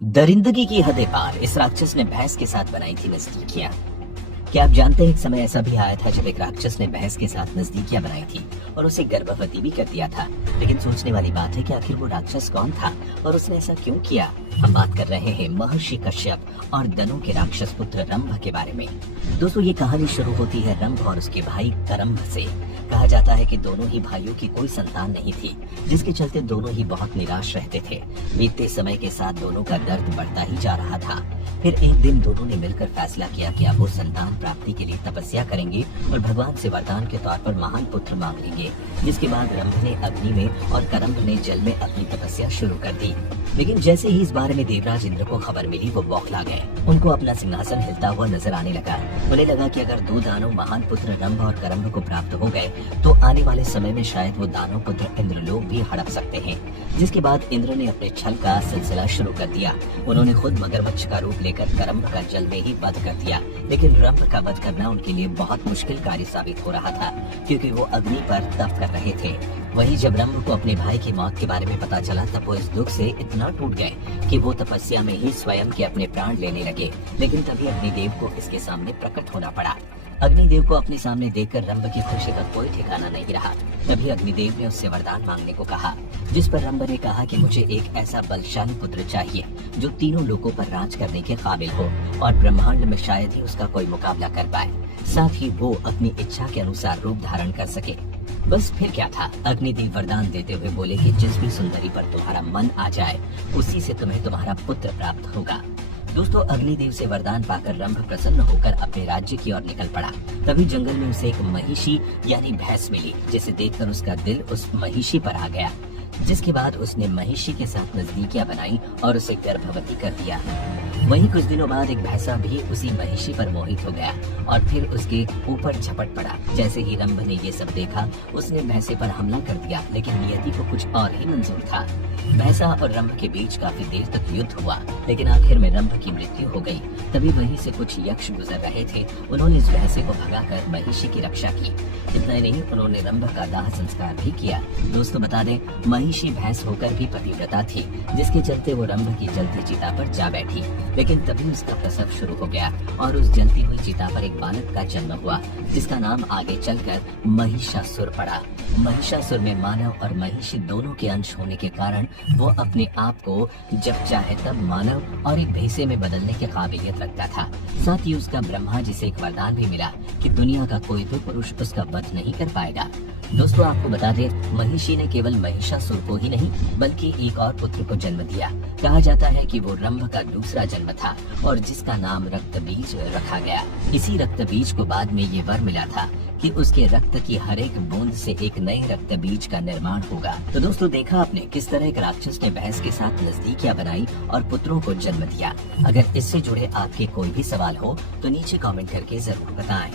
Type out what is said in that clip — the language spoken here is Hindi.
दरिंदगी की हदें पार इस राक्षस ने भैंस के साथ बनाई थी नजदीकियां। क्या आप जानते हैं एक समय ऐसा भी आया था जब एक राक्षस ने भैंस के साथ नजदीकियां बनाई थी और उसे गर्भवती भी कर दिया था। लेकिन सोचने वाली बात है कि आखिर वो राक्षस कौन था और उसने ऐसा क्यों किया। हम बात कर रहे हैं महर्षि कश्यप और दनु के राक्षस पुत्र रंभ के बारे में। दोस्तों, ये कहानी शुरू होती है रंभ और उसके भाई करंभ से। कहा जाता है कि दोनों ही भाइयों की कोई संतान नहीं थी, जिसके चलते दोनों ही बहुत निराश रहते थे। बीतते समय के साथ दोनों का दर्द बढ़ता ही जा रहा था। फिर एक दिन दोनों ने मिलकर फैसला किया कि अब वो संतान प्राप्ति के लिए तपस्या करेंगे और भगवान से वरदान के तौर पर महान पुत्र मांग लेंगे। जिसके बाद रंभ ने अग्नि में और करंभ ने जल में अपनी तपस्या शुरू कर दी। लेकिन जैसे ही इस बारे में देवराज इंद्र को खबर मिली, वो बौखला गए। उनको अपना सिंहासन हिलता हुआ नजर आने लगा। उन्हें लगा कि अगर दो दानव महान पुत्र रंभ और करंभ को प्राप्त हो गए तो आने वाले समय में शायद वो दानव पुत्र इंद्रलोक भी हड़प सकते हैं। जिसके बाद इंद्र ने अपने छल का सिलसिला शुरू कर दिया। उन्होंने खुद मगरमच्छ का रूप लेकर करंभ का जल में ही वध कर दिया। लेकिन रंभ का वध करना उनके लिए बहुत मुश्किल कार्य साबित हो रहा था, क्योंकि वो अग्नि पर तप कर रहे थे। वहीं जब रंभ को अपने भाई की मौत के बारे में पता चला, तब वो इस दुख से इतना टूट गए कि वो तपस्या में ही स्वयं के अपने प्राण लेने लगे। लेकिन तभी अग्निदेव को इसके सामने प्रकट होना पड़ा। अग्निदेव को अपने सामने देखकर रंभ की खुशी का कोई ठिकाना नहीं रहा। तभी अग्निदेव ने उससे वरदान मांगने को कहा, जिस पर रंभ ने कहा कि मुझे एक ऐसा बलशाली पुत्र चाहिए जो तीनों लोगों पर राज करने के काबिल हो और ब्रह्मांड में शायद ही उसका कोई मुकाबला कर पाए। साथ ही वो अपनी इच्छा के अनुसार रूप धारण कर सके। बस फिर क्या था, अग्निदेव वरदान देते हुए बोले कि जिस भी सुंदरी पर तुम्हारा मन आ जाए उसी से तुम्हें तुम्हारा पुत्र प्राप्त होगा। दोस्तों, अग्निदेव से वरदान पाकर रंभ प्रसन्न होकर अपने राज्य की ओर निकल पड़ा। तभी जंगल में उसे एक महिषी यानी भैंस मिली, जिसे देखकर उसका दिल उस महिषी पर आ गया। जिसके बाद उसने महिषी के साथ नजदीकियां बनाई और उसे गर्भवती कर दिया। वहीं कुछ दिनों बाद एक भैंसा भी उसी महिषी पर मोहित हो गया और फिर उसके ऊपर झपट पड़ा। जैसे ही रंभ ने ये सब देखा, उसने भैंसे पर हमला कर दिया। लेकिन नियति को कुछ और ही मंजूर था। भैंसा और रंभ के बीच काफी देर तक युद्ध हुआ, लेकिन आखिर में रंभ की मृत्यु हो गई। तभी वहीं से कुछ यक्ष गुजर रहे थे। उन्होंने इस भैंसे को भगाकर महिषी की रक्षा की। इतना ही नहीं, उन्होंने रंभ का दाह संस्कार भी किया। दोस्तों, बता दें, महिषी भैंस होकर भी पतिव्रता थी, जिसके चलते वो रंभ की जलती चिता पर जा बैठी। लेकिन तभी उसका प्रसव शुरू हो गया और उस जलती हुई चिता पर एक बालक का जन्म हुआ, जिसका नाम आगे चलकर महिषासुर पड़ा। महिषासुर में मानव और महिषी दोनों के अंश होने के कारण वो अपने आप को जब चाहे तब मानव और एक भैंसे में बदलने की काबिलियत रखता था। साथ ही उसका ब्रह्मा जी से एक वरदान भी मिला कि दुनिया का कोई भी पुरुष उसका वध नहीं कर पाएगा। दोस्तों, आपको बता दें, महिषी ने केवल महिषासुर को ही नहीं बल्कि एक और पुत्र को जन्म दिया। कहा जाता है कि वो रंभ का दूसरा जन्म था और जिसका नाम रक्तबीज रखा गया। इसी रक्तबीज को बाद में ये वर मिला था कि उसके रक्त की हर एक बूंद से एक नए रक्तबीज का निर्माण होगा। तो दोस्तों, देखा आपने किस तरह एक राक्षस ने भैंस के साथ नजदीकियां बनाई और पुत्रों को जन्म दिया। अगर इससे जुड़े आपके कोई भी सवाल हो तो नीचे कमेंट करके जरूर बताएं।